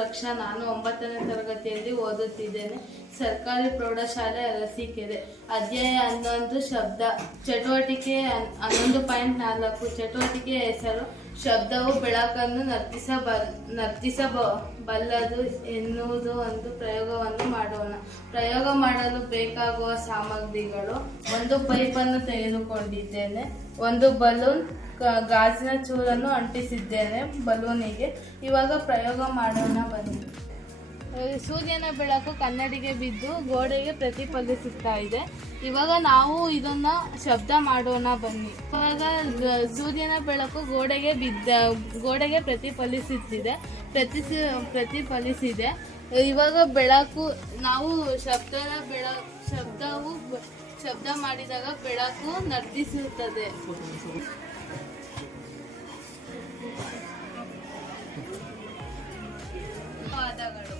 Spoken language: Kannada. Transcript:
ಲಕ್ಷ ನಾನು ಒಂಬತ್ತನೇ ತರಗತಿಯಲ್ಲಿ ಓದುತ್ತಿದ್ದೇನೆ. ಸರ್ಕಾರಿ ಪ್ರೌಢಶಾಲೆ ಅರಸೀಕೆರೆ. ಅಧ್ಯಾಯ ಹನ್ನೊಂದು ಶಬ್ದ. ಚಟುವಟಿಕೆ ಹನ್- ಹನ್ನೊಂದು ಪಾಯಿಂಟ್ ನಾಲ್ಕು. ಚಟುವಟಿಕೆ ಹೆಸರು, ಶಬ್ದವು ಬೆಳಕನ್ನು ನರ್ತಿಸಬಲ್ಲ ನರ್ತಿಸಬ ಬಲ್ಲದು ಎನ್ನುವುದು ಒಂದು ಪ್ರಯೋಗವನ್ನು ಮಾಡೋಣ. ಪ್ರಯೋಗ ಮಾಡಲು ಬೇಕಾಗುವ ಸಾಮಗ್ರಿಗಳು. ಒಂದು ಪೈಪನ್ನು ತೆಗೆದುಕೊಂಡಿದ್ದೇನೆ. ಒಂದು ಬಲೂನ್ ಗಾಜಿನ ಚೂರನ್ನು ಅಂಟಿಸಿದ್ದೇನೆ. ಬಲೂನಿಗೆ ಇವಾಗ ಪ್ರಯೋಗ ಮಾಡೋಣ ಬನ್ನಿ. ಸೂರ್ಯನ ಬೆಳಕು ಕನ್ನಡಿಗೆ ಬಿದ್ದು ಗೋಡೆಗೆ ಪ್ರತಿಫಲಿಸುತ್ತಾ ಇದೆ. ಇವಾಗ ನಾವು ಇದನ್ನ ಶಬ್ದ ಮಾಡೋಣ ಬನ್ನಿ. ಇವಾಗ ಸೂರ್ಯನ ಬೆಳಕು ಗೋಡೆಗೆ ಬಿದ್ದ, ಗೋಡೆಗೆ ಪ್ರತಿಫಲಿಸುತ್ತಿದೆ ಪ್ರತಿ ಪ್ರತಿಫಲಿಸಿದೆ. ಇವಾಗ ಬೆಳಕು, ನಾವು ಶಬ್ದದ ಬೆಳ, ಶಬ್ದವು, ಶಬ್ದ ಮಾಡಿದಾಗ ಬೆಳಕು ನರ್ತಿಸುತ್ತದೆ 바닥을